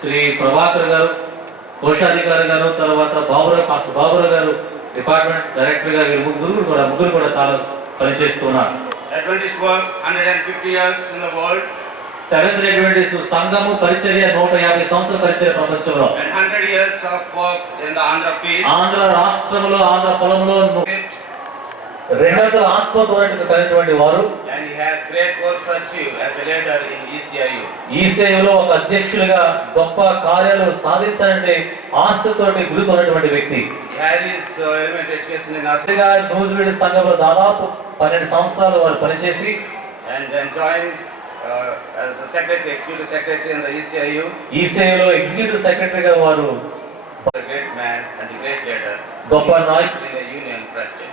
శ్రీ ప్రభాకర్ గారు కోశాధికారి గారు, తర్వాత పాస్టర్ బాబురావు గారు డిపార్ట్మెంట్ డైరెక్టర్ గారు, ముగ్గురు కూడా చాలా పనిచేస్తున్నారు. Adventist work 150 years in the world. Seventh day Adventist సంఘము పరిచర్య 150 సంవత్సరాల పరిచర్య ప్రపంచంలో. And 100 years of work in the Andhra field. Andhra రాష్ట్రంలో, ఆంధ్ర పొలంలో 200 ఆత్మతోటి వారు. And he has great goals to achieve as a leader in ECIU. ఈసీఐలో ఒక అధ్యక్షులుగా గొప్ప కార్యాలు సాధించాలంటే ఆశతోటి గురితోనటువంటి వ్యక్తి. He had his elementary education in Asriga New Zealand సంఘంలో దాదాపు 12 సంవత్సరాలు వారు పనిచేసి and then joined as the secretary, executive secretary in the ECIU. ఈసీఐలో ఎగ్జిక్యూటివ్ సెక్రటరీగా వారు. A great man and a great leader. గొప్ప నాయకుడు. In the union president.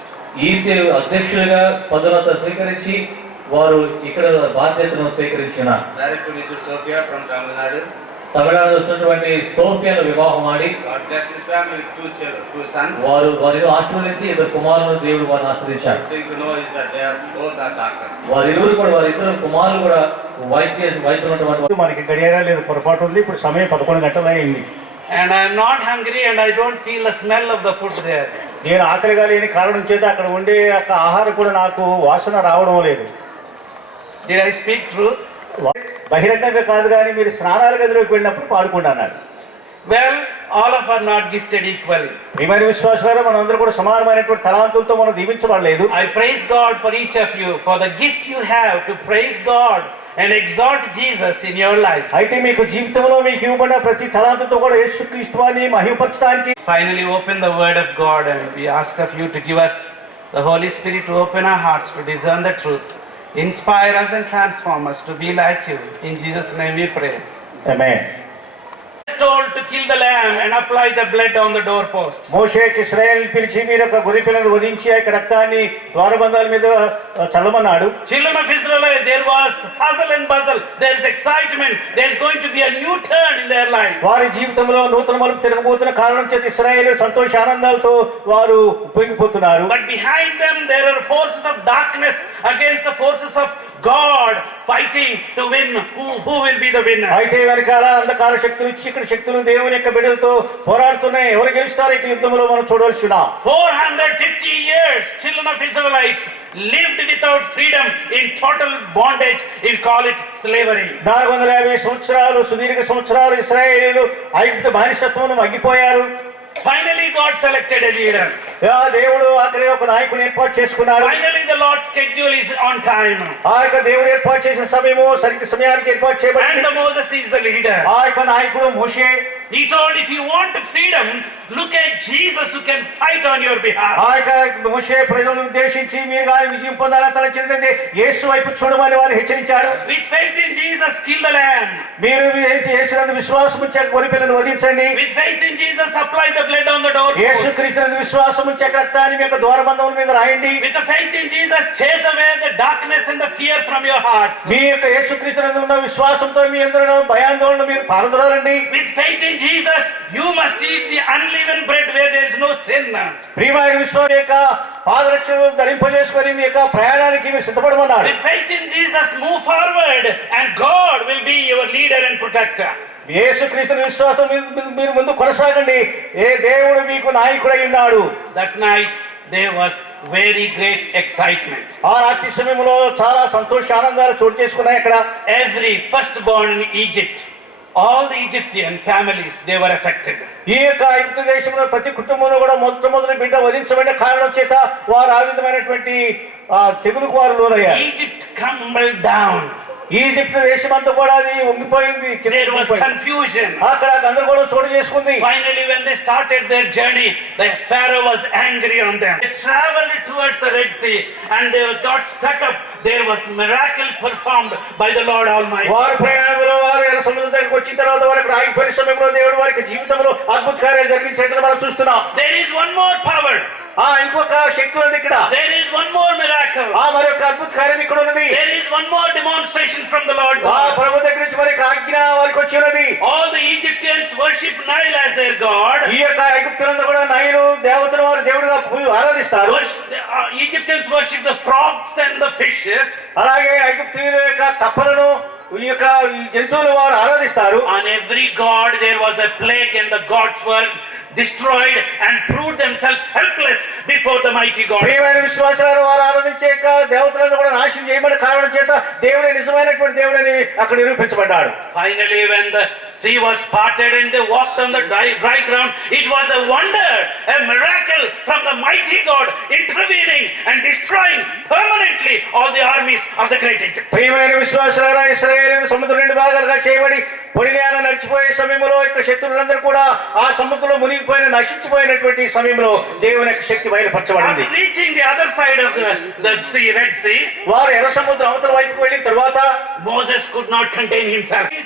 ECI అధ్యక్షులుగా పదోన్నత స్వీకరించి వారు ఇక్కడ బాధ్యతను స్వీకరించిన. Married to Mrs. Sophia from Tamil Nadu. Tamil Nadu వస్తున్నటువంటి సోఫియాను వివాహం ఆడి God blessed his family with two sons. వారిని ఆశీర్వదించి 2 కుమారులను దేవుడు వారిని ఆశీర్వదించాడు. The thing to know is that they are both are doctors. వారిద్దరు కుమారులు కూడా వైద్యున్నటువంటి. మనకి గడియారం లేదు, పొరపాటు ఉంది. ఇప్పుడు సమయం 11 గంటలు అయింది. And I am not hungry and I don't feel the smell of the food there. నేను ఆకలిగా లేని కారణం చేత అక్కడ ఉండే ఆహారం కూడా నాకు వాసన రావడం లేదు. Did I speak truth? బహిరంగంగా కాదు, కానీ మీరు స్నానాల గదిలోకి వెళ్ళినప్పుడు పాడుకుంటున్నాడు. Well, all of us are not gifted equally. ప్రియమైన విశ్వాసులారా, మనందరూ కూడా సమానమైనటువంటి తలాంతులతో మనం దీవించబడలేదు. I praise God for each of you for the gift you have to praise God and exalt Jesus in your life. అయితే మీకు జీవితంలో మీకు ఇవ్వబడిన ప్రతి తలాంతుతో కూడా యేసుక్రీస్తు వారిని మహిమపరచడానికి. Finally open the word of God and we ask of you to give us the Holy Spirit to open our hearts to discern the truth. Inspire us and transform us to be like you. In Jesus' name we pray. Amen. Told to kill the lamb and apply the blood on the doorposts. మోషేకి ఇశ్రాయేలు పిలిచి మీరు ఒక గొర్రె పిల్లను వధించి ఆ రక్తాన్ని ద్వారబంధాల మీద చల్లమన్నాడు. Children of Israel, there was hustle and bustle, there is excitement, there is going to be a new turn in their life. వారి జీవితంలో నూతన మలుపు తిరగబోతున్న కారణం చేత ఇశ్రాయేలు సంతోష ఆనందాలతో వారు ఉపయోగిపోతున్నారు. But behind them there are forces of darkness against the forces of God fighting to win. Who will be the winner? అయితే వెనకాల అంధకార శక్తులు, చీకటి శక్తులు దేవుని యొక్క బిడ్డలతో పోరాడుతున్నాయి. ఎవరు గెలుస్తారో ఈ యుద్ధంలో మనం చూడవలసి ఉన్నాం. 450 years children of Israelites lived without freedom in total bondage. We call it slavery. 450 సంవత్సరాలు సుదీర్ఘ సంవత్సరాలు ఇశ్రాయేలీయులు ఐగుప్తు బానిసత్వంలో మగ్గిపోయారు. Finally God selected a leader. దేవుడు అక్కడే ఒక నాయకుని ఏర్పాటు చేసుకున్నాడు. Finally the Lord's schedule is on time. ఆ యొక్క దేవుడు ఏర్పాటు చేసిన సమయము సరిగ్గా సమయానికి ఏర్పాటు చేయబడింది. And the Moses is the leader. ఆ యొక్క నాయకుడు మోషే. He told, if you want freedom, look at Jesus who can fight on your behalf. ఆ యొక్క మోషే ప్రజలను ఉద్దేశించి మీరు గాని విజయం పొందాలని తలచినట్లయితే యేసు వైపు చూడమని వారు హెచ్చరించాడు. With faith in Jesus, kill the lamb. మీరు యేసునందు విశ్వాసం ఉంచి గొర్రె పిల్లను వధించండి. With faith in Jesus, apply the blood on the door. యేసుక్రీస్తునందు విశ్వాసం ఉంచి రక్తాన్ని మీ యొక్క ద్వారబంధముల మీద రాయండి. With the faith in Jesus, chase away the darkness and the fear from your hearts. మీ యొక్క యేసుక్రీస్తునందు ఉన్న విశ్వాసంతో మీ అందరూ భయాందోళన మీరు పారదోలండి. With faith in Jesus, you must eat the unleavened bread where there is no sin. ప్రియమైన విశ్వాసం యొక్క పాదరక్షలు ధరింపజేసుకొని మీ యొక్క ప్రయాణానికి మీరు సిద్ధపడమన్నాడు. With faith in Jesus, move forward and God will be your leader and protector. యేసుక్రీస్తు విశ్వాసం మీరు ముందు కొనసాగండి. ఏ దేవుడు మీకు నాయకుడై ఉన్నాడు. That night there was very great excitement. ఆ రాత్రి సమయంలో చాలా సంతోష ఆనందాలు చోటు చేసుకున్నాయి. అక్కడ Every firstborn in Egypt, all the Egyptian families, they were affected. ఈ యొక్క ఐగుప్తు దేశంలో ప్రతి కుటుంబంలో కూడా మొట్టమొదటి బిడ్డ వధించబడిన కారణం చేత వారు ఆ విధమైనటువంటి తెగులుకు వారు లోనయ్యారు. Egypt crumbled down. ఈజిప్ట్ దేశం అంతా కూడా అది వంగిపోయింది. There was confusion. అక్కడ గందరగోళం చోటు చేసుకుంది. Finally, when they started their journey, the Pharaoh was angry on them. They traveled towards the Red Sea and they got stuck up. There was miracle performed by the Lord Almighty. వారి ప్రయాణంలో వారు ఎర్ర సముద్రం దగ్గరికి వచ్చిన తర్వాత వారు అక్కడ ఆగిపోయిన సమయంలో దేవుడు వారికి జీవితంలో అద్భుత కార్యాలు జరిగించేట్టు మనం చూస్తున్నాం. There is one more power. ఇంకొక శక్తి ఉన్నది ఇక్కడ. There is one more miracle. మరొక అద్భుత కార్యం ఇక్కడ ఉన్నది. There is one more demonstration from the Lord. ప్రభు దగ్గర నుంచి మరి ఆజ్ఞ వారికి వచ్చి ఉన్నది. All the Egyptians worship Nile as their god. ఈ యొక్క ఐగుప్తులందరూ కూడా నైలు దేవతను వారు దేవుడిగా ఆరాధిస్తారు. Egyptians worship the frogs and the fishes. అలాగే ఐగుప్తీయుల యొక్క కప్పలను ఈ యొక్క ఈ జంతువులు వారు ఆరాధిస్తారు. On every god there was a plague, and the gods were destroyed and proved themselves helpless before the mighty God. ప్రియమైన విశ్వాసాలు వారు ఆరాధించే యొక్క దేవతలను కూడా నాశనం చేయబడిన కారణం చేత దేవుడే నిజమైనటువంటి దేవుడని అక్కడ నిరూపించబడ్డాడు. Finally, when the sea was parted and they walked on the dry ground, it was a wonder, a miracle from the mighty God intervening and destroying permanently all the armies of the great Egypt. ప్రియమైన విశ్వాసాల ఇశ్రాయేలు సముద్రం రెండు భాగాలుగా చేయబడి పొడినేల నడిచిపోయే సమయంలో యొక్క శత్రువులందరూ కూడా ఆ సముద్రంలో మునిగిపోయిన నశించిపోయినటువంటి సమయంలో దేవుని యొక్క శక్తి బయలుపరచబడింది. After reaching the other side of the sea, Red Sea, వారు ఎర్ర సముద్రం అవతల వైపుకు వెళ్ళిన తర్వాత Moses could not contain himself. He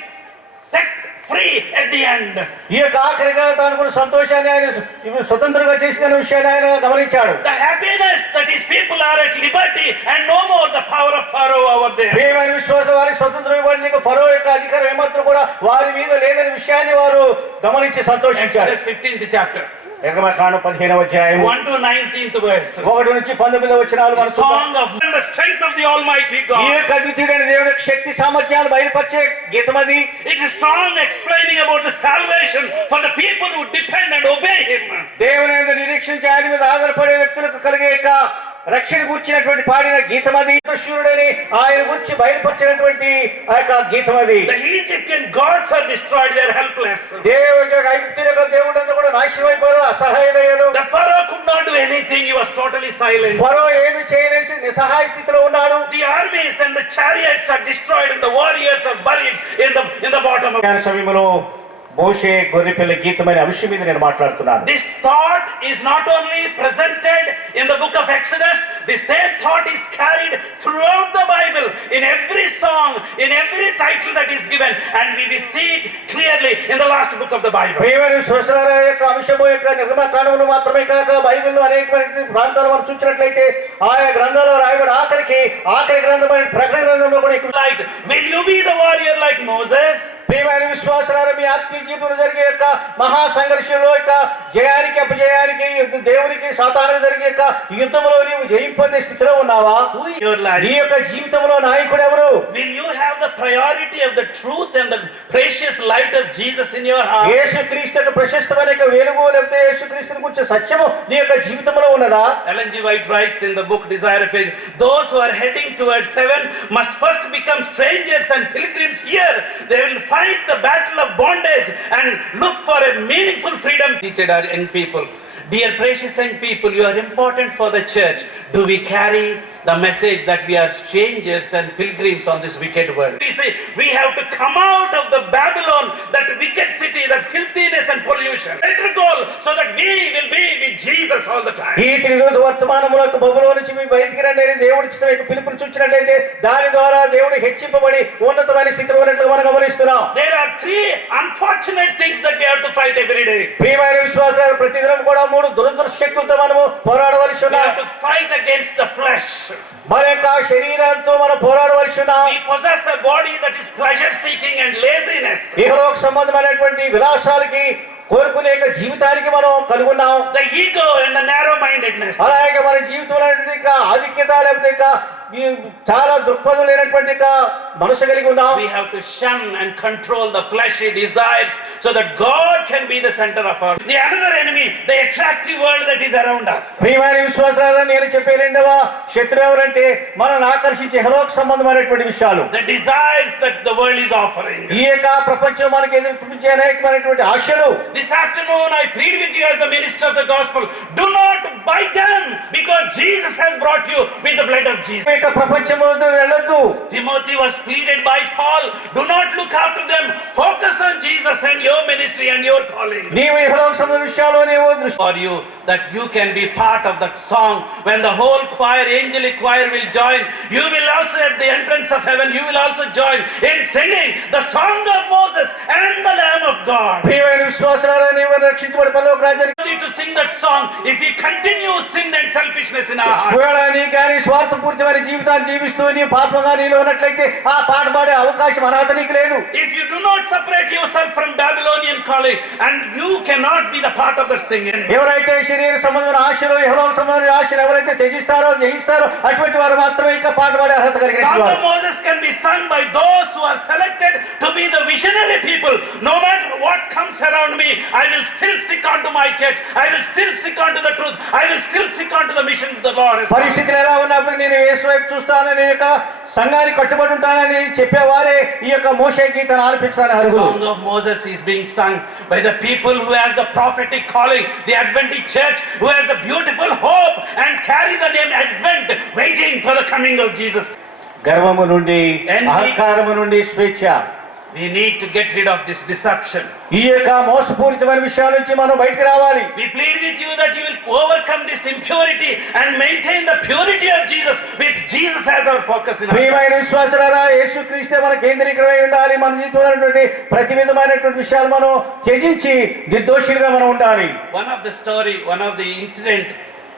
set free at the end. ఈ యొక్క ఆఖరిగా తాను కూడా సంతోషాన్ని ఆయన స్వతంత్రంగా చేసిన విషయాన్ని ఆయన గమనించాడు. The happiness that his people are at liberty and no more the power of Pharaoh over there. ప్రియమైన విశ్వాసం వారికి స్వతంత్రం ఇవ్వబడింది. ఇక ఫరో యొక్క అధికారం ఏమాత్రం కూడా వారి మీద లేదనే విషయాన్ని వారు గమనించి సంతోషించారు. Exodus 15th chapter, నిర్గమకాండం 15వ అధ్యాయం 1 to 19th verse. 1 నుంచి 19వ వచనాలు మనం చూద్దాం. Song of the strength of the Almighty ఈ God. యొక్క అద్వితీయుడైన దేవుని యొక్క శక్తి సామర్థ్యాలు బయలుపరిచే గీతం అది. It is strong explaining about the salvation for the people who depend and obey Him. దేవుని మీద నిరీక్షించి ఆయన మీద ఆధారపడే వ్యక్తులకు కలిగే యొక్క రక్షణ కూర్చినటువంటి పాడిన గీతం అది. శూరుడని ఆయన గురించి బయలుపరిచినటువంటి ఆ యొక్క గీతం అది. The Egyptian gods are destroyed, they are helpless. దేవుని యొక్క ఐగుప్తు యొక్క దేవుడంతా కూడా నాశనం అయిపోయారు, అసహాయులయ్యారు. The Pharaoh could not do anything, he was totally silent. ఫరో ఏమి చేయలేసి నిస్సహాయ స్థితిలో ఉన్నాడు. The armies and the chariots are destroyed and the warriors are buried in the bottom of. జ్ఞాన సమయంలో మోషే గొర్రెపిల్ల గీతమైన అంశం మీద నేను మాట్లాడుతున్నాను. This thought is not only presented in the book of Exodus, the same thought is carried throughout the Bible, in every song, in every title that is given, and we will see it clearly in the last book of the Bible. ప్రియమైన విశ్వాసాల యొక్క అంశము యొక్క నిర్గమకాండములో మాత్రమే కాక బైబిల్లో అనేకమైన ప్రాంతాలు మనం చూసినట్లయితే ఆయా గ్రంథాల్లో రాయబడి ఆఖరి గ్రంథమైన ప్రకటన గ్రంథంలో కూడా ఎక్కువ. Like, will you be the warrior like Moses? ప్రియమైన విశ్వాసాల మీ ఆత్మీయ జీవితంలో జరిగే యొక్క మహా సంఘర్షణలో యొక్క జయానికి అపజయానికి దేవునికి సాతానుకు జరిగే యొక్క యుద్ధంలో నీవు జయింపొందే స్థితిలో ఉన్నావా? Who is your life? నీ యొక్క జీవితంలో నాయకుడు ఎవరు? Will you have the priority of the truth and the precious light of Jesus in your heart? యేసుక్రీస్తు యొక్క ప్రశస్తమైన యొక్క వెలుగు లేకపోతే యేసుక్రీస్తుని గురించి సత్యము నీ యొక్క జీవితంలో ఉన్నదా? Ellen G. White writes in the book Desire of Faith, those who are heading towards heaven must first become strangers and pilgrims here. They will fight the battle of bondage and look for a meaningful freedom. Seated are young people. Dear precious young people, you are important for the church. Do we carry the message that we are strangers and pilgrims on this wicked world? We say we have to come out of the Babylon, that wicked city, that filthiness and pollution. Let it go so that we will be with Jesus all the time. ఈ త్రిదూత వర్తమానంలో యొక్క బబులో నుంచి మీ బయటికి రండి అని దేవుడి ఇచ్చిన యొక్క పిలుపుని చూచినట్లయితే దాని ద్వారా దేవుడు హెచ్చింపబడి ఉన్నతమైన స్థితిలో ఉన్నట్లుగా మనం గమనిస్తున్నాం. There are three unfortunate things that we have to fight every day. ప్రియమైన విశ్వాసాలు ప్రతిదినం కూడా 3 దురదృష్ట శక్తులతో మనము పోరాడవలసి We ఉన్నాం. have to fight against the flesh. మన యొక్క శరీరంతో మనం పోరాడవలసి ఉన్నాం. We possess a body that is pleasure seeking and laziness. ఇహలోక సంబంధమైనటువంటి విలాసాలకి కోరుకునే యొక్క జీవితానికి మనం కలుగున్నాం. The ego and the narrow mindedness. అలాగే మన జీవితంలో ఆధిక్యత లేకపోతే ఈ చాలా దృక్పథం లేనటువంటి మనసు కలిగి ఉన్నాం. We have to shun and control the fleshy desires so that God can be the center of our. The another enemy, the attractive world that is around us. ప్రియమైన విశ్వాసాలను నేను చెప్పే రెండవ శత్రువు ఎవరంటే మనల్ని ఆకర్షించే హలోక సంబంధమైనటువంటి విషయాలు. The desires that the world is offering. ఈ యొక్క ప్రపంచం మనకి ఎదురు చూపించే అనేకమైనటువంటి ఆశలు. This afternoon I plead with you as the minister of the gospel, do not buy them, because Jesus has brought you with the blood of Jesus. ఈ యొక్క ప్రపంచం వెళ్ళొద్దు. Timothy was pleaded by Paul, do not look after them, focus on Jesus and your ministry and your calling. నీవు ఇహలోక సంబంధ విషయాల్లో నీవు దృష్టి For you, that you can be part of that song when the whole choir, angelic choir will join. You will also at the entrance of heaven, you will also join in singing the song of Moses and the Lamb of God. ప్రియమైన విశ్వాసాలను నీవు రక్షించబడి పరలోక రాజ్యానికి To sing that song, if we continue sin and selfishness in our heart, ఒకవేళ నీ కానీ స్వార్థ మోసపూరితమైన జీవితాన్ని జీవిస్తూ నీ పాపంగా నీలో ఉన్నట్లయితే ఆ పాట పాడే అవకాశం అర్హత నీకు లేదు. If you do not separate yourself from Babylonian calling, and you cannot be the part of that singing. ఎవరైతే శరీర సంబంధమైన ఆశలు యెహోవా సంబంధమైన ఆశలు ఎవరైతే త్యజిస్తారో జయిస్తారో అటువంటి వారు మాత్రమే ఇక పాట పాడే అర్హత కలిగిన Song వారు. of Moses can be sung by those who are selected to be the visionary people. No matter what comes around me, I will still stick on to my church. I will still stick on to the truth. I will still stick on to the mission of the Lord. పరిస్థితులు ఎలా ఉన్నప్పుడు నేను యేసు వైపు చూస్తాను, నేను యొక్క సంఘానికి కట్టుబడి ఉంటానని చెప్పేవారే ఈ యొక్క మోషే గీతాన్ని ఆలపించడానికి అర్హులు. Song of Moses is being sung by the people who has the prophetic calling, the Adventist church, who has the beautiful hope and carry the name Advent, waiting for the coming of Jesus. గర్వము నుండి Envy. అహంకారము నుండి స్వేచ్ఛ, We need to get rid of this deception. ఈ యొక్క మోసపూరితమైన విషయాల నుంచి మనం బయటికి రావాలి. We plead with you that you will overcome this impurity and maintain the purity of Jesus, with Jesus as our focus in our life. ప్రియమైన విశ్వాసులారా, యేసుక్రీస్తే మన కేంద్రీకరమై ఉండాలి. మన జీవితంలో ఉన్నటువంటి ప్రతి విధమైనటువంటి విషయాలు మనం త్యజించి నిర్దోషులుగా మనం ఉండాలి. One of the incident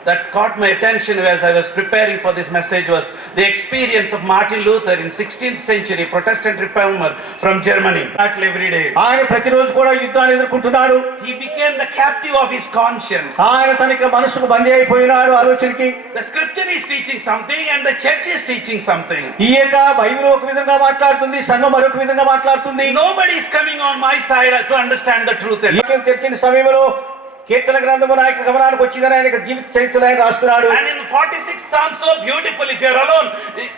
that caught my attention as I was preparing for this message was the experience of Martin Luther in 16th century Protestant reformer from Germany. Battle every day. ఆయన ప్రతిరోజు కూడా యుద్ధాన్ని ఎదుర్కొంటున్నాడు. He became the captive of his conscience. ఆయన తనకి మనసుకు బందీ అయిపోయినాడు ఆలోచనకి. The scripture is teaching something and the church is teaching something. ఈ యొక్క బైబిల్ ఒక విధంగా మాట్లాడుతుంది, సంఘం మరొక విధంగా మాట్లాడుతుంది. Nobody is coming on my side to understand the truth. వాక్యం తెరిచిన సమయంలో కీర్తన గ్రంథము నా యొక్క గమనానికి వచ్చిందని ఆయన జీవిత చరిత్రలో ఆయన రాస్తున్నాడు. And in 46th Psalm, so beautiful, if you are alone,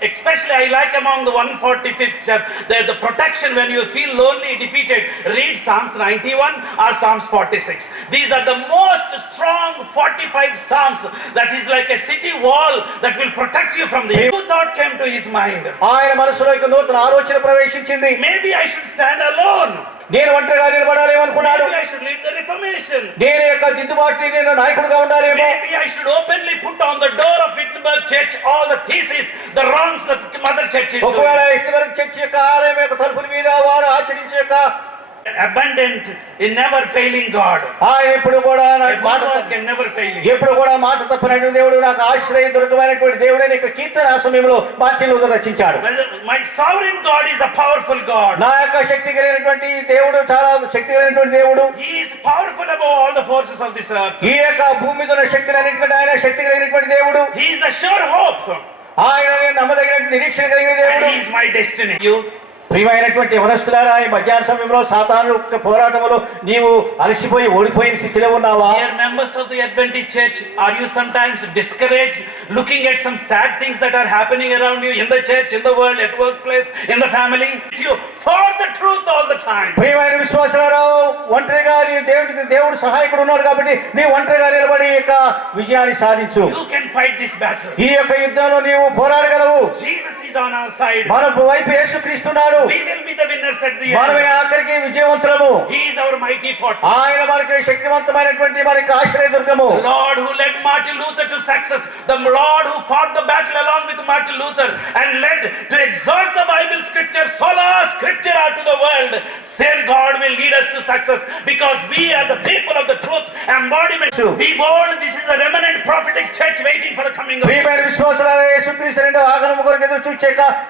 especially I like among the 145th chapter, the protection when you feel lonely, defeated, read Psalms 91 or Psalms 46. These are the most strong fortified Psalms that is like a city wall that will protect you from the new thought came to his mind. ఆయన మనసులో ఒక నూతన ఆలోచన ప్రవేశించింది. Maybe I should stand alone. నేను ఒంటరిగా నిలబడాలి అనుకున్నాడు. Maybe I should lead the Reformation. నేను యొక్క దిద్దుబాటు నేను నాయకుడిగా ఉండాలేమో. Maybe I should openly put on the door of Wittenberg Church all the theses, the wrongs that Mother Church is ఒకవేళ doing. ఇటువరకు చర్చి యొక్క ఆలయం యొక్క తలుపుల మీద వారు ఆచరించే యొక్క Abundant in never failing God. ఆయన ఎప్పుడు కూడా నాకు A మాట good God can never fail you. ఎప్పుడు కూడా మాట తప్పనటువంటి దేవుడు, నాకు ఆశ్రయ దుర్గమైనటువంటి దేవుడు అని కీర్తన ఆ సమయంలో మార్టిన్ లూథర్ రచించాడు. My sovereign God is a powerful God. నా యొక్క శక్తి కలిగినటువంటి దేవుడు చాలా శక్తి కలిగినటువంటి దేవుడు. He is powerful above all the forces of this earth. ఈ యొక్క భూమి మీద ఉన్న శక్తులన్నిటికంటే ఆయన శక్తి కలిగినటువంటి దేవుడు. He is the sure hope. ఆయన నమ్మదగిన నిరీక్షణ కలిగిన దేవుడు. And he is my destiny. You ప్రియమైనటువంటి యవనస్తులారా, ఈ మధ్యాహ్న సమయంలో సాతాను యొక్క పోరాటంలో నీవు అలసిపోయి ఓడిపోయిన స్థితిలో ఉన్నావా? dear members of the Adventist Church, are you sometimes discouraged looking at some sad things that are happening around you in the church, in the world, at workplace, in the family? You for the truth all the time. ప్రియమైన విశ్వాసులారా, ఒంటరిగా నీ దేవుడు సహాయకుడు ఉన్నాడు కాబట్టి నీ ఒంటరిగా నిలబడి ఈ యొక్క విజయాన్ని సాధించు. You can fight this battle. ఈ యొక్క యుద్ధంలో నీవు పోరాడగలవు. Jesus is on our side. మన వైపు యేసుక్రీస్తున్నాడు. We will be the winners at the మనమే end. ఆఖరికి విజయవంతులము. He is our mighty fort. ఆయన మనకి శక్తివంతమైనటువంటి మనకి ఆశ్రయదుర్గము. The Lord who led Martin Luther to success, the Lord who fought the battle along with Martin Luther and led to exalt the Bible scripture, sola scriptura to the world, same God will lead us to success because we are the people of the truth embodiment. Be bold, this is a remnant prophetic church waiting for the coming of ప్రియమైన విశ్వాసులారా, యేసుక్రీస్తు రెండవ ఆగమనము కొరకు ఎదురు చూచే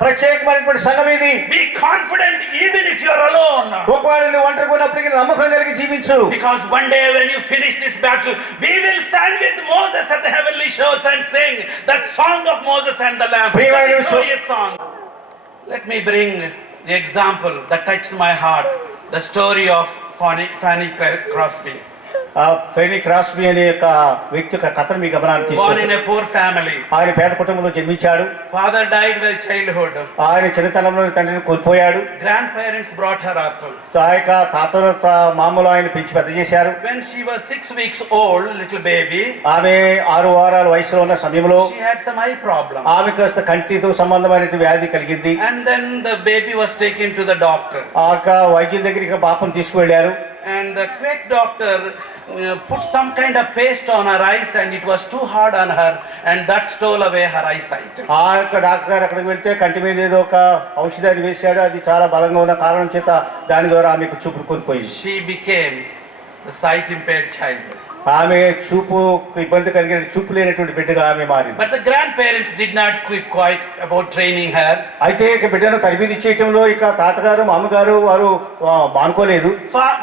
ప్రత్యేకమైనటువంటి సంఘం ఇది. Be confident even if you are alone. ఒకవేళ నువ్వు ఒంటరిగా ఉన్నప్పటికీ నమ్మకం కలిగి జీవించు. Because one day when you finish this battle, we will stand with Moses at the heavenly shores and sing that song of Moses and the Lamb, the glorious song. Let me bring the example that touched my heart, the story of Fanny Crosby. ఫెనీ క్రాస్బీ అనే యొక్క వ్యక్తి యొక్క కథను మీ గమనానికి Born in తీసుకొస్తాను. a poor family. ఆయన పేద కుటుంబంలో జన్మించాడు. Father died while childhood. ఆయన చిన్నతనంలో తండ్రిని కోల్పోయాడు. Grandparents brought her up. ఆ యొక్క తాతలు మామూలు ఆయన పెంచి పెద్ద చేశారు. When she was 6 weeks old, little baby, ఆమె 6 వారాల వయసులో ఉన్న సమయంలో she had some eye problem. ఆమె కాస్త కంటితో సంబంధమైన వ్యాధి కలిగింది. And then the baby was taken to the doctor. ఆ యొక్క వైద్యుల దగ్గరికి పాపం తీసుకువెళ్ళారు. And the quick doctor put some kind of paste on her eyes and it was too hard on her and that stole away her eyesight. ఆ యొక్క డాక్టర్ గారు అక్కడికి వెళ్తే కంటి మీద ఏదో ఒక ఔషధాన్ని వేశాడు. అది చాలా బలంగా ఉన్న కారణం చేత దాని ద్వారా ఆమెకు చూపు కోల్పోయింది. She became the sight impaired child. ఆమె చూపు ఇబ్బంది కలిగిన చూపు లేనటువంటి బిడ్డగా ఆమె మారింది. But the grandparents did not quit quiet about training her. అయితే ఇక బిడ్డను తరబిది చేయటంలో ఇక తాతగారు మామగారు వారు మానుకోలేదు.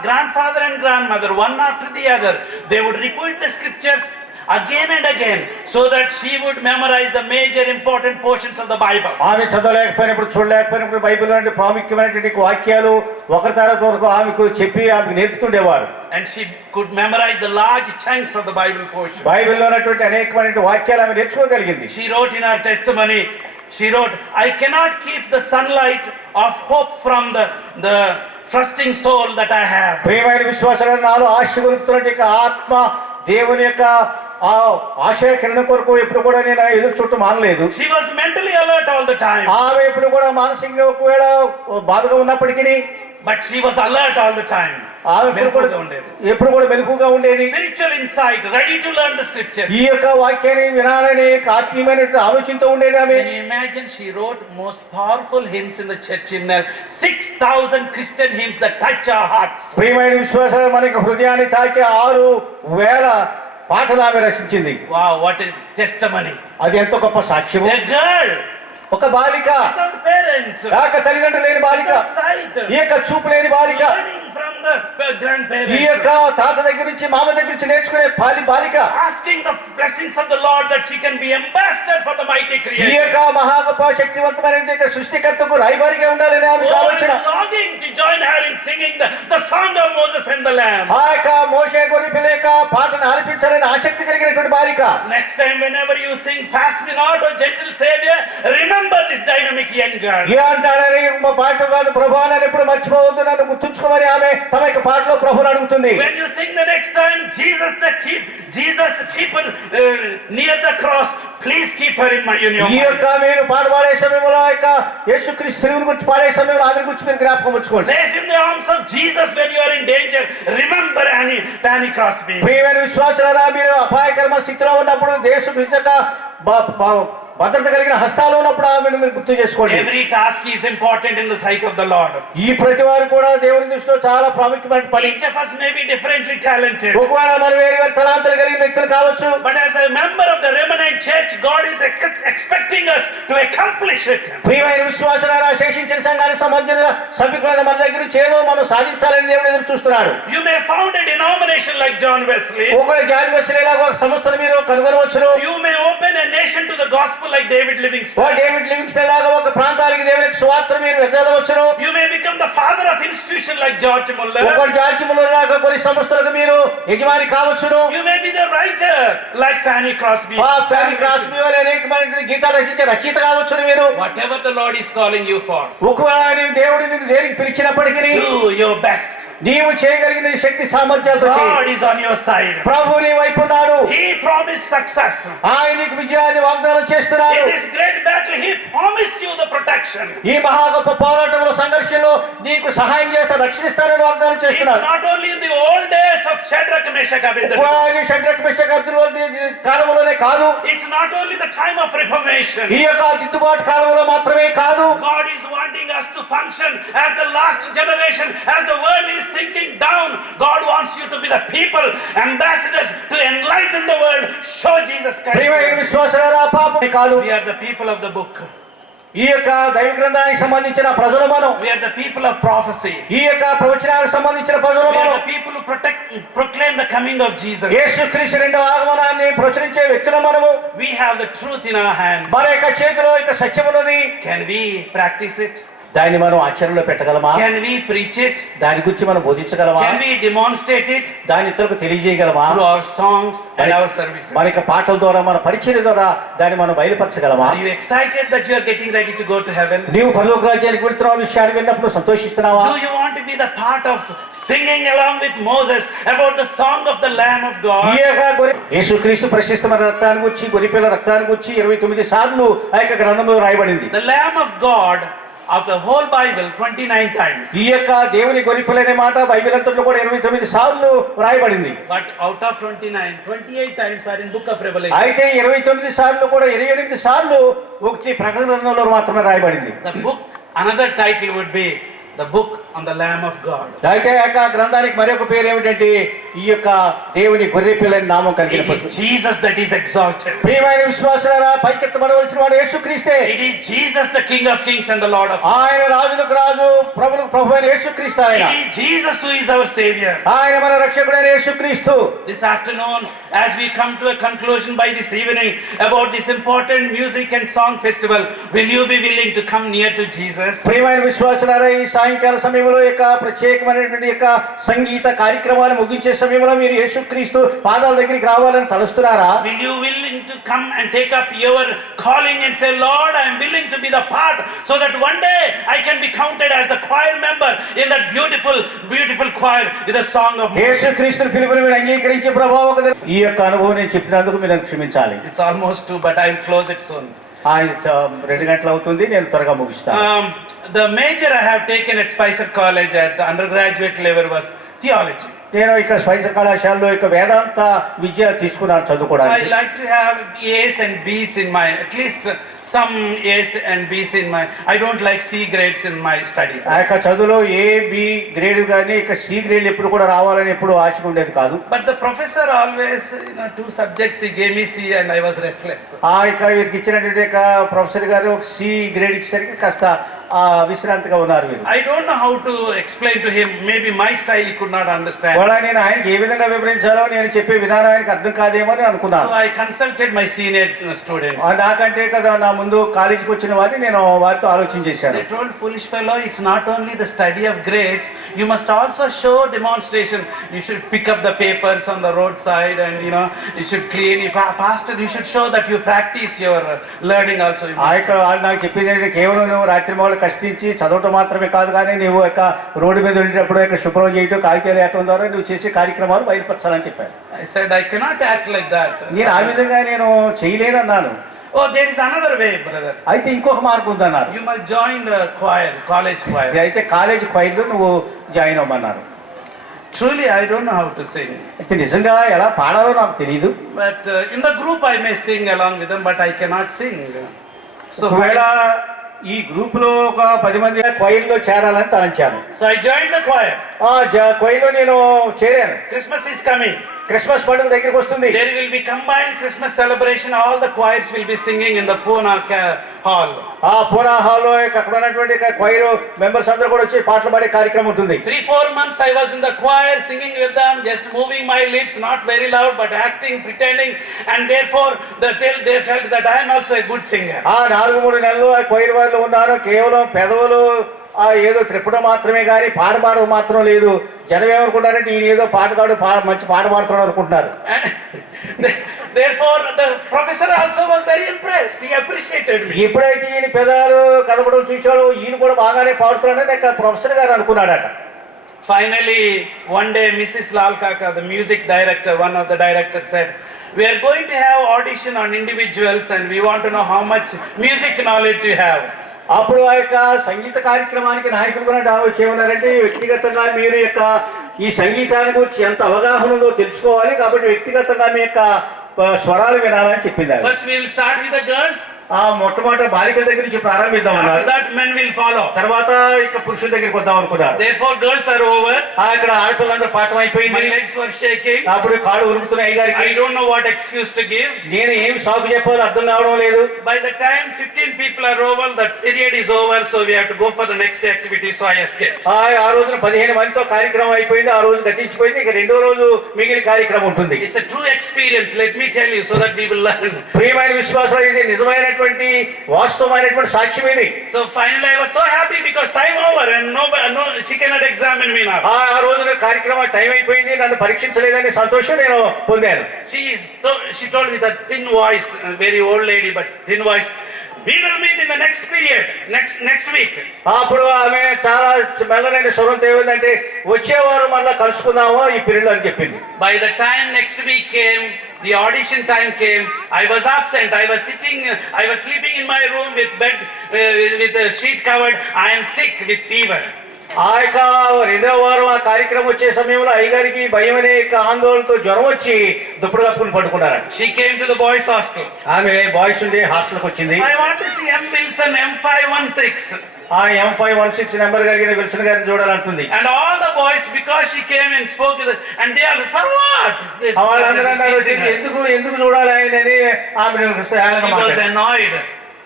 Grandfather and grandmother, one after the other, they would repeat the scriptures again and again so that she would memorize the major important portions of the Bible. ఆమె చదవలేకపోయినప్పుడు చూడలేకపోయినప్పుడు బైబిల్ లాంటి ప్రాముఖ్యమైనటువంటి వాక్యాలు ఒకరి తర్వాత వరకు ఆమెకు చెప్పి ఆమెకు నేర్పుతుండేవారు. And she could memorize the large chunks of the Bible portion. బైబిల్లో ఉన్నటువంటి అనేకమైన వాక్యాలు ఆమె నేర్చుకోగలిగింది. She wrote in her testimony, she wrote, I cannot keep the sunlight of hope from the trusting soul that I have. ప్రియమైన విశ్వాసాలను నాలో ఆశ గొలుపుతున్నటువంటి ఆత్మ దేవుని యొక్క ఆ ఆశయ కిరణం కొరకు ఎప్పుడు కూడా నేను ఎదురు చూడటం మానలేదు. She was mentally alert all the time. ఆమె ఎప్పుడు కూడా మానసికంగా ఒకవేళ బాధగా ఉన్నప్పటికీ But she was alert all the time. ఆమె ఎప్పుడు కూడా మెలకుగా ఉండేది. Spiritual insight, ready to learn the scriptures. ఈ యొక్క వాక్యాన్ని వినాలని ఆత్మీయమైన ఆలోచనతో ఉండేది ఆమె. Can you imagine? She wrote most powerful hymns in the church hymnal, 6,000 Christian hymns that touch our hearts. ప్రియమైన విశ్వాసాలు మనకి హృదయాన్ని తాకే 6,000 పాటలు ఆమె రచించింది. Wow, what a testimony. అది ఎంతో గొప్ప సాక్ష్యము. A girl ఒక బాలిక, without parents, తల్లిదండ్రులు లేని బాలిక, without sight, ఈ యొక్క చూపు లేని బాలిక, learning from the grandparents, ఈ యొక్క తాత దగ్గర నుంచి మామ దగ్గర నుంచి నేర్చుకునే బాలిక, asking the blessings of the Lord that she can be ambassador for the mighty ఈ creator. యొక్క మహా గొప్ప శక్తివంతమైన సృష్టికర్తకు రాయబారిగా ఉండాలని ఆమె ఆలోచన. Longing to join her in singing the song of Moses and the Lamb. ఆ యొక్క మోషే గొర్రె పిల్ల యొక్క పాటను ఆలపించాలని ఆసక్తి కలిగినటువంటి బాలిక. Next time whenever you sing Pass Me Not, O Gentle Savior, remember this dynamic young girl. ఏ అంటాడని పాట ప్రభు అని ఎప్పుడు మర్చిపోవద్దు, నన్ను గుర్తుంచుకోమని ఆమె తమ యొక్క పాటలో ప్రభుని అడుగుతుంది. When you sing the next time Jesus keep her near the cross, please keep her in your ఈ mind. యొక్క మీరు పాట పాడే సమయంలో యొక్క యేసుక్రీస్తుని గురించి పాడే సమయంలో ఆమె గురించి మీరు జ్ఞాపకం ఉంచుకోండి. Safe in the arms of Jesus when you are in danger, remember Fanny Crosby. ప్రియమైన విశ్వాసులారా, మీరు అపాయకరమైన స్థితిలో ఉన్నప్పుడు దేశ భద్రత కలిగిన హస్తాలు ఉన్నప్పుడు ఆమెను మీరు గుర్తు చేసుకోండి. Every task is important in the sight of the Lord. ఈ ప్రతి వారు కూడా దేవుని దృష్టిలో చాలా ప్రాముఖ్యమైన పని. Each of us may be differently talented, ఒకవేళ మరి వేరే వేరే తలాంతులు కలిగిన వ్యక్తులు కావచ్చు. but as a member of the remnant church, God is expecting us to accomplish it. ప్రియమైన విశ్వాసులారా, శేషించిన సంఘానికి సంబంధించిన సభ్యులైన మన దగ్గర నుంచి ఏదో మనం సాధించాలని దేవుడు ఎదురు చూస్తున్నాడు. You may found a denomination like John Wesley. ఒకవేళ జాన్ వెస్లీ లాగా ఒక సంస్థను మీరు కనుగొనవచ్చును. You may open a nation to the gospel like David Livingstone. David Livingstone లాగా ఒక ప్రాంతానికి దేవునికి సువార్తను మీరు వెదజల్లవచ్చును. You may become the father of institution like George Muller. ఒక జార్జ్ ముల్లర్ లాగా కొన్ని సంస్థలకు మీరు యజమాని కావచ్చును. You may be the writer like Fanny Crosby. Fanny క్రాస్బీ వలె అనేకమైనటువంటి గీతాలు రచించే రచయిత కావచ్చును మీరు. Whatever the Lord is calling you for, ఒకవేళ నీవు దేవుడు నిన్ను దేనికి పిలిచినప్పటికీ do your best. నీవు చేయగలిగిన శక్తి సామర్థ్యాలతో చేయి. God is on your side. ప్రభు నీ వైపు ఉన్నాడు. He promised success. ఆయన నీకు విజయాన్ని వాగ్దానం చేస్తున్నాడు. In this great battle, He promised you the protection. ఈ మహా గొప్ప పోరాటంలో సంఘర్షంలో నీకు సహాయం చేస్తా రక్షిస్తారని వాగ్దానం It's చేస్తున్నాడు. not only in the old days of Shadrach, Meshach, Abednego. Shadrach మెషక్ అబేద్నెగో కాలంలోనే కాదు, It's not only the time of Reformation. ఈ యొక్క దిద్దుబాటు కాలంలో మాత్రమే కాదు. God is wanting us to function as the last generation, as the world is sinking down. God wants you to be the people, ambassadors to enlighten the world, show Jesus ప్రియమైన Christ. విశ్వాసులారా, పాపమే కాదు, We are the people of the book. ఈ యొక్క దైవ గ్రంథానికి సంబంధించిన ప్రజలు మనం. We are the people of prophecy. ఈ యొక్క ప్రవచనాలకు సంబంధించిన ప్రజలు We are మనం. the people who proclaim the coming of Jesus. యేసుక్రీస్తు రెండవ ఆగమనాన్ని ప్రచురించే వ్యక్తులు మనము. We have the truth in our hands. మన యొక్క చేతిలో యొక్క సత్యం ఉన్నది. Can we practice it? దాన్ని మనం ఆచరణలో పెట్టగలమా? Can we preach it? దాని గురించి మనం బోధించగలమా? Can we demonstrate it దాని ఇతరులకు తెలియజేయగలమా? through our songs and our services? మన యొక్క పాటల ద్వారా, మన పరిచర్య ద్వారా దాన్ని మనం బయలుపరచగలమా? Are you excited that you are getting ready to go to heaven? నీవు పరలోక రాజ్యానికి వెళ్తున్న విషయాన్ని విన్నప్పుడు సంతోషిస్తున్నావా? Do you want to be the part of singing along with Moses about the song of the Lamb of God? యేసుక్రీస్తు ప్రశస్తమైన రక్తాన్ని గురించి, గొర్రెపిల్ల రక్తాన్ని గురించి 29 సార్లు ఆ యొక్క గ్రంథంలో రాయబడింది. The Lamb of God of the whole Bible 29 times. ఈ యొక్క దేవుని గొర్రెపిల్ల అనే మాట బైబిల్ అంతట్లో కూడా 29 సార్లు రాయబడింది. But out of 29, 28 times are in book of Revelation. అయితే 29 సార్లు కూడా 28 సార్లు ఒకటి ప్రకటన గ్రంథంలో మాత్రమే రాయబడింది. The book, another title would be the book on the Lamb of God. అయితే ఆ యొక్క గ్రంథానికి మరొక పేరు ఏమిటంటే ఈ యొక్క దేవుని గొర్రె పిల్లని నామం కలిగిన It is Jesus that is exalted. ప్రియమైన విశ్వాసులారా, పైకెత్తబడవలసిన వాడు యేసుక్రీస్తే. It is Jesus, the King of Kings and the Lord of Lords. ఆయన రాజులకు రాజు, ప్రభులకు ప్రభు అయిన యేసుక్రీస్తు ఆయన. It is Jesus who is our Savior. ఆయన మన రక్షకుడైన యేసుక్రీస్తు. This afternoon, as we come to a conclusion by this evening about this important music and song festival, will you be willing to come near to Jesus? ప్రియమైన విశ్వాసులారా, ఈ సాయంకాల సమయంలో యొక్క ప్రత్యేకమైనటువంటి యొక్క సంగీత కార్యక్రమాన్ని ముగించే సమయంలో మీరు యేసుక్రీస్తు పాదాల దగ్గరికి రావాలని తలుస్తున్నారా? Will you willing to come and take up your calling and say, Lord, I am willing to be the part so that one day I can be counted as the choir member in that beautiful choir with a song of Moses. యేసుక్రీస్తు పిలుపుని మీరు అంగీకరించే ప్రభావం ఒక ఈ యొక్క అనుభవం నేను చెప్పినందుకు మీరు నన్ను క్షమించాలి. It's almost 2, but I will close it soon. ఆయన 2 గంటలు అవుతుంది, నేను త్వరగా ముగిస్తాను. The major I have taken at Spicer College at undergraduate level was theology. నేను ఇక్కడ స్పైసర్ కళాశాలలో యొక్క వేదాంత విద్య తీసుకున్నాను I చదువుకోవడానికి. like to have A's and B's in my, at least some A's and B's in my, I don't like C grades in my study. ఆ యొక్క చదువులో ఏ బి గ్రేడ్ కానీ ఇక సి గ్రేడ్ ఎప్పుడు కూడా రావాలని ఎప్పుడు ఆశ ఉండేది కాదు. But the professor always, 2 subjects he gave me C and I was restless. ఆ యొక్క వీరికి ఇచ్చినటువంటి యొక్క ప్రొఫెసర్ గారు ఒక సి గ్రేడ్ ఇచ్చేసరికి కాస్త విశ్రాంతిగా ఉన్నారు వీరు. I don't know how to explain to him, maybe my style he could not understand. వాళ్ళ నేను ఆయనకి ఏ విధంగా వివరించాలో నేను చెప్పే విధానం ఆయనకి అర్థం కాదేమో అని అనుకున్నాను. So I consulted my senior students. నాకంటే కదా నా ముందు కాలేజీకి వచ్చిన వారిని నేను వారితో ఆలోచన చేశాను. They told, foolish fellow, it's not only the study of grades, you must also show demonstration. You should pick up the papers on the roadside and you should clean. Pastor, you should show that you practice your learning also. ఆ యొక్క వాళ్ళు నాకు చెప్పింది ఏంటంటే కేవలం నువ్వు రాత్రి మొదలు కష్టించి చదవటం మాత్రమే కాదు, కానీ నువ్వు యొక్క రోడ్డు మీద వెళ్ళేటప్పుడు యొక్క శుభ్రం చేయటం, కాగితాలు వేయటం ద్వారా నువ్వు చేసే కార్యక్రమాలు బయలుపరచాలని చెప్పాను. I said, I cannot act like that. నేను ఆ విధంగా నేను చేయలేనన్నాను. Oh, there is another way, brother. అయితే ఇంకొక మార్గం ఉందన్నారు. You must join the choir, college choir. అయితే కాలేజ్ క్వైర్లో నువ్వు జాయిన్ అవ్వమన్నారు. Truly, I don't know how to sing. అయితే నిజంగా ఎలా పాడాలో నాకు తెలియదు. But in the group I may sing along with them, but I cannot sing. So ఒకవేళ ఈ గ్రూప్ లో ఒక 10 మంది క్వైర్లో చేరాలని తలంచాను. So I joined the choir. క్వైర్లో నేను చేరాను. Christmas is coming. క్రిస్మస్ పండుగ దగ్గరికి వస్తుంది. There will be combined Christmas celebration. All the choirs will be singing in the Pune hall. Poona హాల్లో అక్కడ ఉన్నటువంటి క్వైర్ మెంబర్స్ అందరూ కూడా వచ్చి పాటలు పాడే కార్యక్రమం ఉంటుంది. 3-4 months I was in the choir singing with them, just moving my lips, not very loud but acting, pretending, and therefore they felt that I am also a good singer. 4-3 నెలలు ఆ క్వైర్ వాళ్ళు ఉన్నారు. కేవలం పెదవులు ఏదో త్రిప్పడం మాత్రమే కానీ పాడడం మాత్రం లేదు. జనం ఏమనుకుంటారంటే ఈయన ఏదో పాటగాడు మంచి పాట పాడుతున్నాడు అనుకుంటున్నారు. Therefore the professor also was very impressed. He appreciated me. ఎప్పుడైతే ఈయన పెదాలు కదపడం చూసాడో ఈయన కూడా బాగానే పాడుతున్నాడని ప్రొఫెసర్ గారు అనుకున్నాడట. Finally, one day Mrs. Lal Kaka, the music director, one of the directors said, we are going to have audition on individuals and we want to know how much music knowledge you have. అప్పుడు ఆ యొక్క సంగీత కార్యక్రమానికి నాయకులు కూడా వచ్చేమన్నారంటే, వ్యక్తిగతంగా మీరు యొక్క ఈ సంగీతాన్ని గురించి ఎంత అవగాహన ఉందో తెలుసుకోవాలి, కాబట్టి వ్యక్తిగతంగా మీ యొక్క స్వరాలు వినాలని చెప్పింది. First we will start with the girls. మొట్టమొదటి బాలికల దగ్గర నుంచి ప్రారంభిద్దాం అన్నారు. After that men will follow. తర్వాత ఇక పురుషుల దగ్గరికి వద్దాం అనుకున్నారు. Therefore girls are over. ఇక్కడ ఆడపిల్లలందరూ పాఠం My అయిపోయింది. legs were shaking. అప్పుడు కాళ్ళు ఉరుకుతున్నాయి గారికి. I don't know what excuse to give. నేను ఏం సాకు చెప్పాలో అర్థం కావడం లేదు. By the time 15 people are over, the period is over, so we have to go for the next activity, so I escaped. ఆ రోజున 15 మందితో కార్యక్రమం అయిపోయింది. ఆ రోజు గతించిపోయింది. ఇక రెండో రోజు మిగిలిన కార్యక్రమం ఉంటుంది. It's a true experience, let me tell you, so that we will learn. ప్రియమైన విశ్వాసం, ఇది నిజమైనటువంటి వాస్తవమైనటువంటి సాక్ష్యం ఇది. So finally I was so happy because time over and no she cannot examine me now. ఆ రోజున కార్యక్రమం టైం అయిపోయింది, నన్ను పరీక్షించలేదని సంతోషం నేను పొందాను. She told me that thin voice, a very old lady but thin voice, we will meet in the next period, next week. అప్పుడు ఆమె చాలా మెల్లనైన స్వరంతో ఏమిటంటే, వచ్చేవారు మళ్ళీ కలుసుకుందాము ఈ పీరియడ్ అని చెప్పింది. By the time next week came, the audition time came, I was absent. I was sleeping in my room with bed with the sheet covered. I am sick with fever. ఆ యొక్క రెండో వారం ఆ కార్యక్రమం వచ్చే సమయంలో అయ్యగారికి భయం అనే ఆందోళనతో జ్వరం వచ్చి దుప్పటి కప్పుకుని పడుకున్నారు. She came to the boys hostel. ఆమె బాయ్స్ ఉండే హాస్టల్కి వచ్చింది. I want to see M. Wilson M516. ఆ M516 నెంబర్ కలిగిన విల్సన్ గారిని చూడాలంటుంది. And all the boys, because she came and spoke with her, and they are, for what? వాళ్ళందరూ అన్నారు, ఎందుకు చూడాలి ఆయనని ఆమె She was annoyed.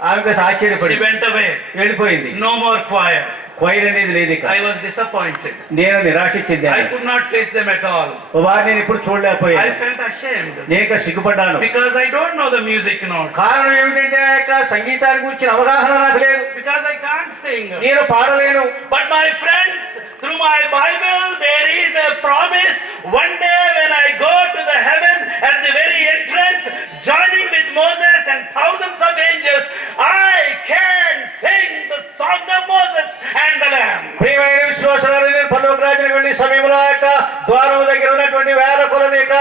ఆమె ఆశ్చర్యపడి She went away. వెళ్ళిపోయింది. No more choir. క్వైర్ అనేది లేదు ఇక. I was disappointed. నేను నిరాశ చెందాను. I could not face them at all. వారిని నేను ఇప్పుడు చూడలేకపోయాను. I felt ashamed. నేను సిగ్గుపడ్డాను. Because I don't know the music notes. కారణం ఏమిటంటే ఆ యొక్క సంగీతానికి గురించిన అవగాహన నాకు లేదు. Because I can't sing. నేను పాడలేను. But my friends, through my Bible, there is a promise. One day when I go to the heaven, at the very entrance, joining with Moses and thousands of angels, I can sing the song of Moses and the Lamb. ప్రియమైన విశ్వాసులారా, నేను పరలోక రాజ్యానికి వెళ్ళే సమయంలో ఆ యొక్క ద్వారం దగ్గర ఉన్నటువంటి వేల కొలది యొక్క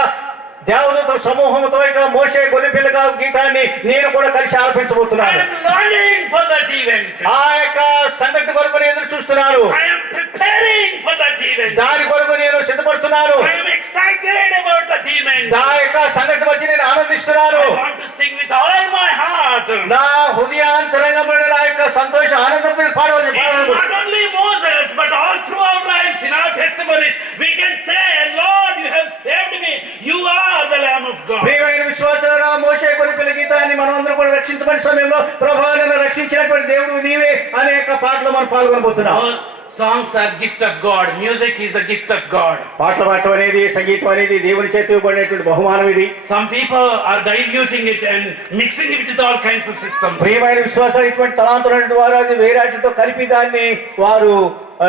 దేవదూతల సమూహంతో ఇక మోషే గొర్రెపిల్లగా గీతాన్ని నేను కూడా కలిసి I ఆలపించబోతున్నాను. am longing for that event. ఆ యొక్క సంఘటన కొరకు నేను ఎదురు చూస్తున్నాను. I am preparing for that event. దాని కొరకు నేను సిద్ధపడుతున్నాను. I am excited about that event. నా యొక్క సంఘటన వచ్చి నేను ఆనందిస్తున్నాను. I want to sing with all my heart. నా హృదయాంతరంగంలో నా యొక్క సంతోష ఆనందంతో పాడవలసి It's not only Moses, but all through our lives, in our testimonies, we can say, Lord, you have saved me. You are the Lamb of God. ప్రియమైన విశ్వాసారా, మోషే గొర్రెపిల్ల గీతాన్ని మనం అందరం కూడా రక్షించబడిన సమయంలో ప్రభువా నన్ను రక్షించినటువంటి దేవుడు నీవే అనేక పాటలు మనం పాల్గొనబోతున్నాం. All songs are gift of God. Music is a gift of God. పాటలు పాడటం అనేది, సంగీతం అనేది దేవుని చేత ఇవ్వబడినటువంటి బహుమానం ఇది. Some people are diluting it and mixing it with all kinds of systems. ప్రియమైన విశ్వాసాలు ఇటువంటి తలాంతులైన వారు అది వేరాటితో కలిపి దాన్ని వారు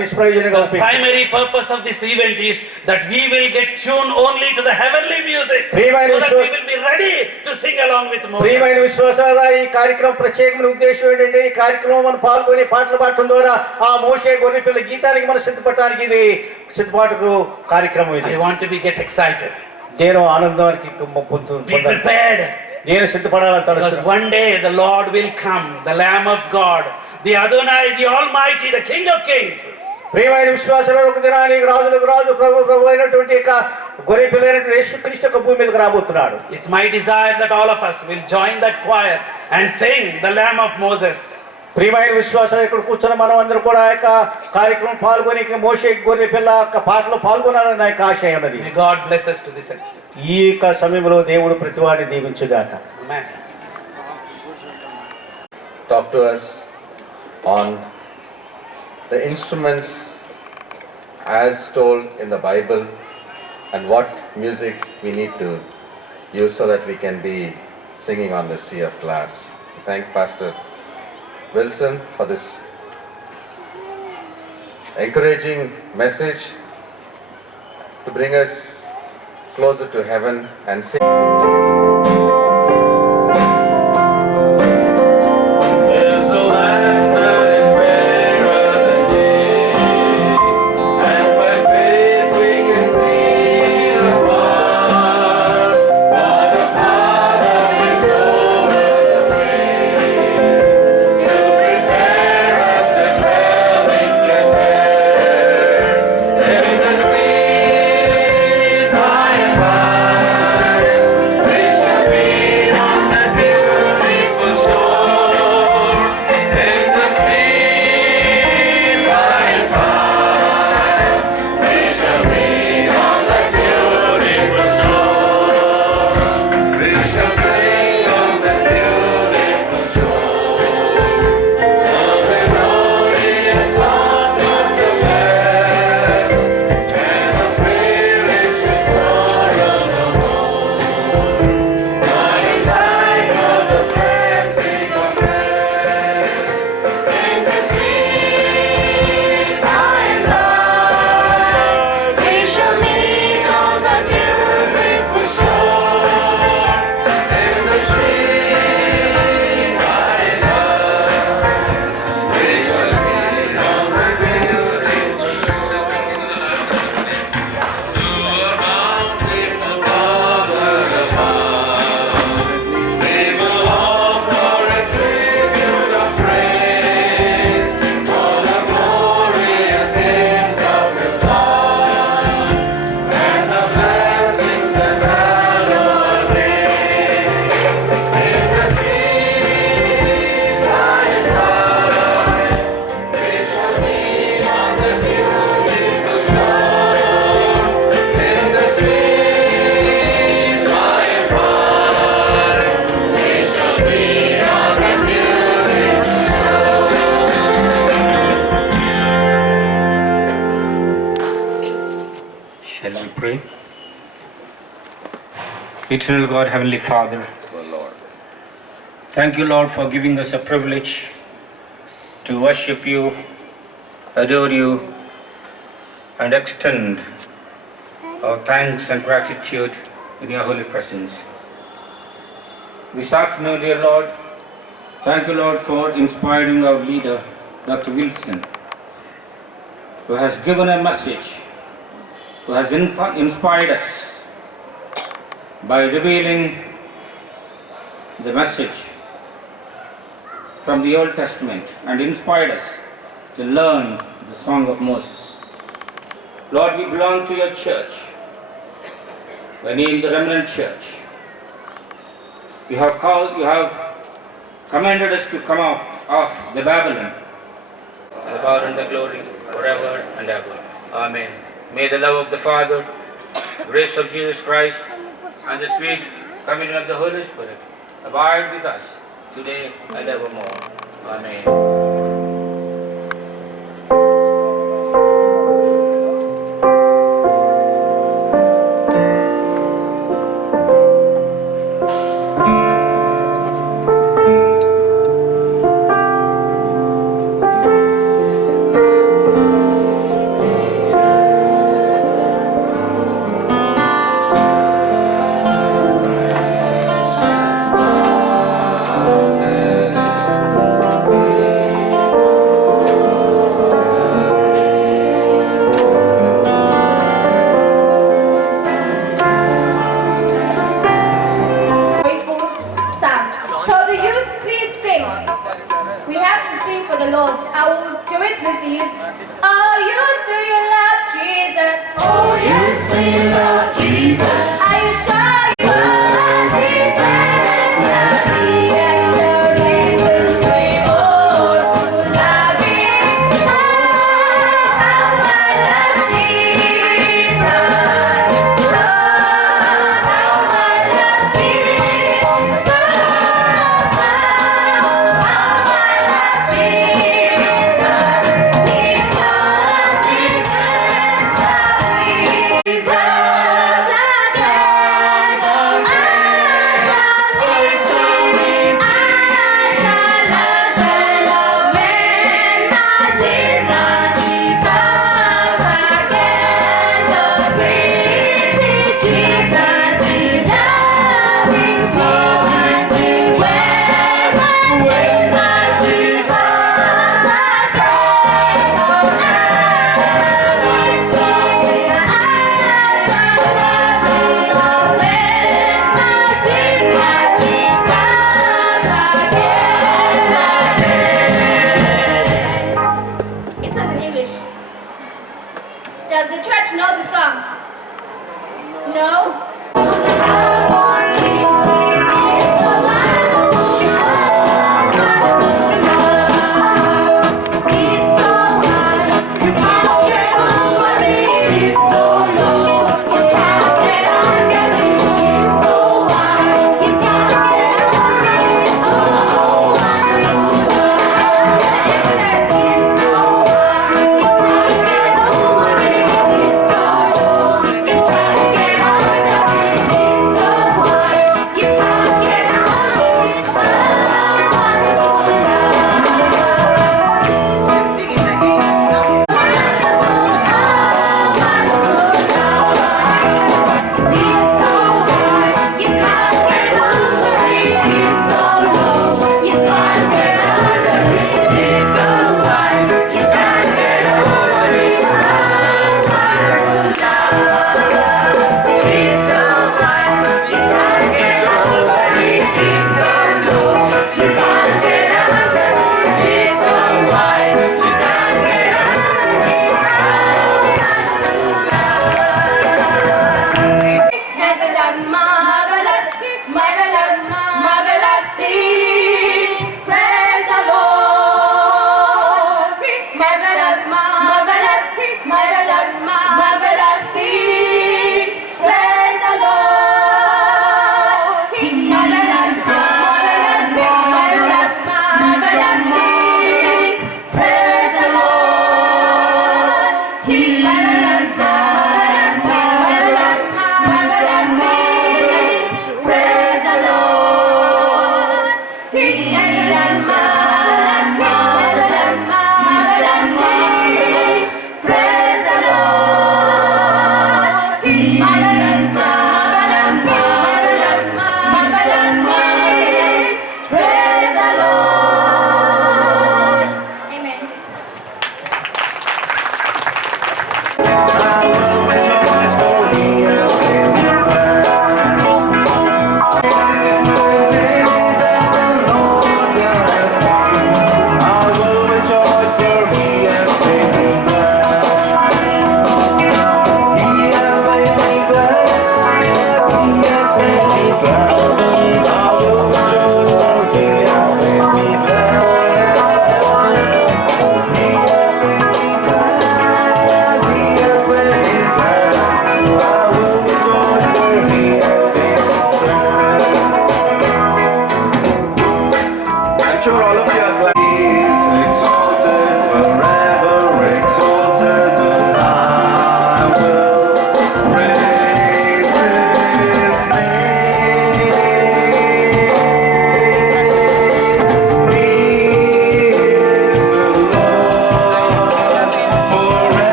నిష్ప్రయోజనంగా The primary purpose of this event is that we will get tuned only to the heavenly music, so that we will be ready to sing along with Moses. ప్రియమైన విశ్వాసాల ఈ కార్యక్రమం ప్రత్యేకమైన ఉద్దేశం ఏంటంటే ఈ కార్యక్రమం మనం పాల్గొని పాటలు పాడటం ద్వారా ఆ మోషే గొర్రెపిల్ల గీతానికి మనం సిద్ధపడటానికి ఇది సిద్ధపాటుకు కార్యక్రమం ఇది. I want to get excited. నేను ఆనందానికి Be prepared. నేను సిద్ధపడాలని Because తలుస్తున్నాను. one day the Lord will come, the Lamb of God, the Adonai, the Almighty, the King of Kings. ప్రియమైన విశ్వాసాలు ఒక దినానికి రాజులకు రాజు ప్రభు అయినటువంటి యొక్క గొర్రె పిల్లైనటువంటి యేసుక్రీస్తు యొక్క భూమి మీదకి రాబోతున్నాడు. It's my desire that all of us will join that choir and sing the Lamb of Moses. ప్రియమైన విశ్వాసాలు ఇక్కడ కూర్చున్న మనం అందరూ కూడా ఆ యొక్క కార్యక్రమం పాల్గొని మోషే గొర్రె పిల్ల యొక్క పాటలో పాల్గొనాలని నా యొక్క ఆశయం ఉన్నది. May God bless us to this extent. ఈ యొక్క సమయంలో దేవుడు ప్రతివాడిని దీవించుగాక. Amen. Talk to us on the instruments as told in the Bible and what music we need to use so that we can be singing on the sea of glass. Thank Pastor Wilson for this encouraging message to bring us closer to heaven and sing. Eternal God, Heavenly Father, O Lord. thank you, Lord, for giving us a privilege to worship you, adore you, and extend our thanks and gratitude in your holy presence. This afternoon, dear Lord, thank you, Lord, for inspiring our leader, Dr. Wilson, who has given a message, who has inspired us by revealing the message from the Old Testament and inspired us to learn the Song of Moses. Lord, we belong to your church. We need the remnant church. You have commanded us to come off the Babylon, the power and the glory forever and ever. Amen. May the love of the Father, grace of Jesus Christ, and the sweet communion of the Holy Spirit abide with us today and evermore. Amen. Joyful sound. So the youth, please sing. We have to sing for the Lord. I will do it with the youth. Oh, youth, do you love Jesus? Oh, yes, we love Jesus. Are you sure you love Jesus? That's the reason we ought to love Him. Oh, how I love Jesus. Oh, how I love Jesus. Oh, how I love Jesus. Because He first loved me.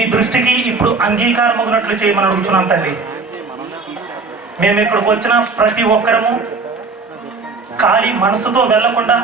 మీ దృష్టికి ఇప్పుడు అంగీకారమగినట్లు చేయమని అడుగుతున్నాం తండ్రి. మేము ఇక్కడికి వచ్చిన ప్రతి ఒక్కరము ఖాళీ మనసుతో వెళ్లకుండా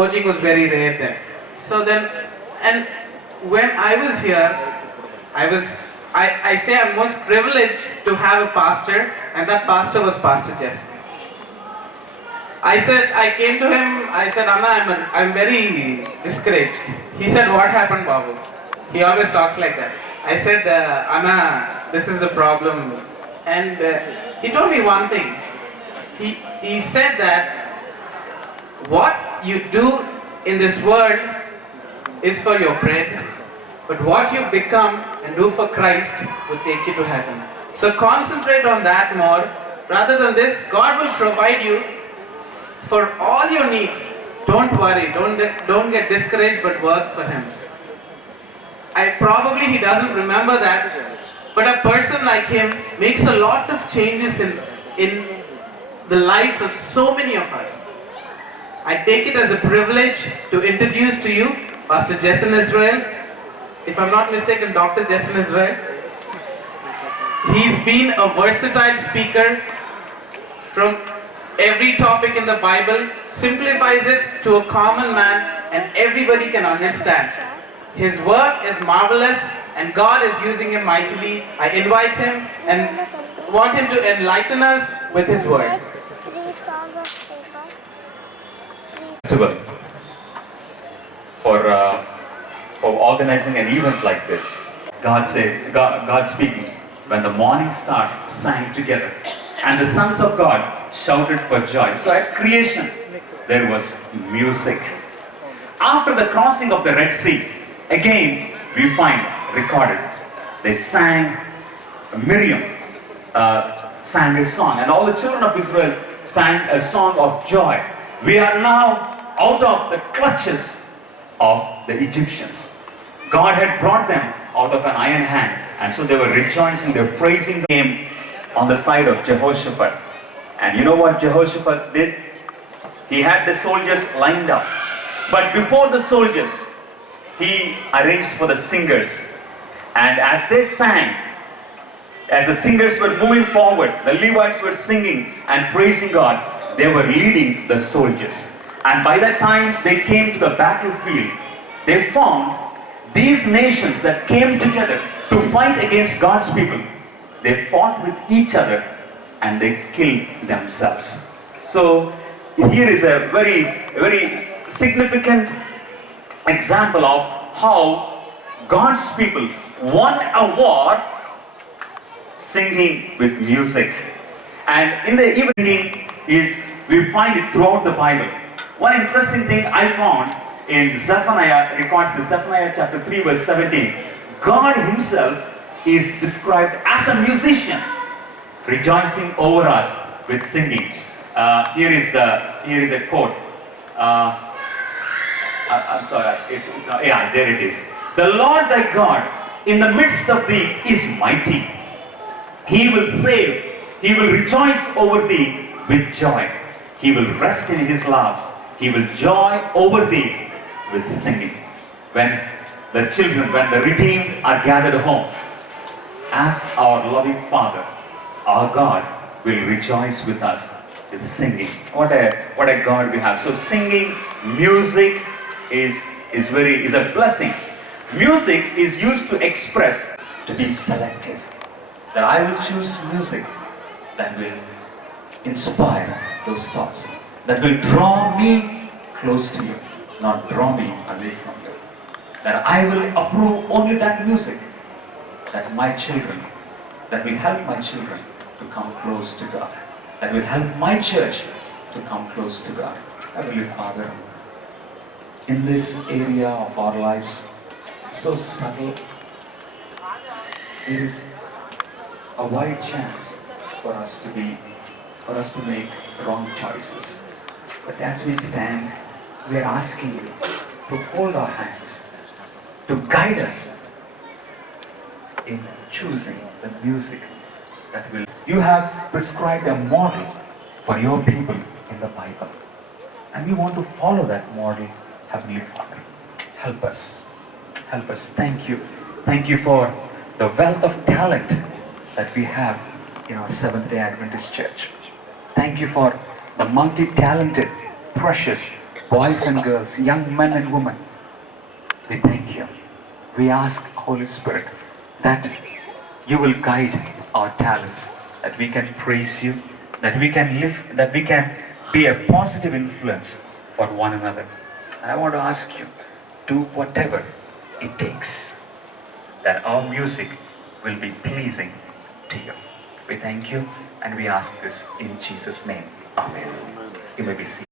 coaching was very rare then. So then, and when I was here, I say I'm most privileged to have a pastor, and that pastor was Pastor Jesse. I came to him, I said, Anna, I'm very discouraged. He said, what happened, Babu? He always talks like that. I said, Anna, this is the problem. And he told me one thing. He said that what you do in this world is for your bread, but what you become and do for Christ will take you to heaven. So concentrate on that more. Rather than this, God will provide you for all your needs. Don't worry, don't get discouraged, but work for Him. Probably he doesn't remember that, but a person like him makes a lot of changes in the lives of so many of us. I take it as a privilege to introduce to you Pastor Jason Israel. If I'm not mistaken, Dr. Jason Israel. He's been a versatile speaker from every topic in the Bible, simplifies it to a common man and everybody can understand. His work is marvelous and God is using him mightily. I invite him and want him to enlighten us with his word. Festival for organizing an event like this. God speaking, when the morning stars sang together and the sons of God shouted for joy. So at creation there was music. After the crossing of the Red Sea, again we find recorded, they sang, Miriam sang a song, and all the children of Israel sang a song of joy. We are now out of the clutches of the Egyptians. God had brought them out of an iron hand, and so they were rejoicing, they were praising Him on the side of Jehoshaphat. And you know what Jehoshaphat did? He had the soldiers lined up, but before the soldiers, he arranged for the singers. And as they sang, as the singers were moving forward, the Levites were singing and praising God, they were leading the soldiers. And by that time they came to the battlefield, they found these nations that came together to fight against God's people, they fought with each other and they killed themselves. So here is a very significant example of how God's people won a war singing with music. And in the evening we find it throughout the Bible. One interesting thing I found in Zephaniah, records in Zephaniah chapter 3 verse 17, God himself is described as a musician, rejoicing over us with singing. Here is a quote. I'm sorry, it's not, yeah, there it is. The Lord thy God in the midst of thee is mighty. He will save, he will rejoice over thee with joy. He will rest in his love. He will joy over thee with singing. When the children, when the redeemed are gathered home, as our loving Father, our God will rejoice with us with singing. What a God we have. So singing, music is a blessing. Music is used to express, to be selective. That I will choose music that will inspire those thoughts, that will draw me close to you, not draw me away from you. That I will approve only that music that my children, that will help my children to come close to God, that will help my church to come close to God. Heavenly Father, in this area of our lives, so subtle, there is a wide chance for us to make wrong choices. But as we stand, we are asking you to hold our hands, to guide us in choosing the music that will. You have prescribed a model for your people in the Bible, and we want to follow that model. Heavenly Father, help us. Help us. Thank you. Thank you for the wealth of talent that we have in our Seventh-day Adventist Church. Thank you for the multi-talented, precious boys and girls, young men and women. We thank you. We ask, Holy Spirit, that you will guide our talents, that we can praise you, that we can live, that we can be a positive influence for one another. And I want to ask you, do whatever it takes, that our music will be pleasing to you. We thank you and we ask this in Jesus' name. Amen. You may be seated.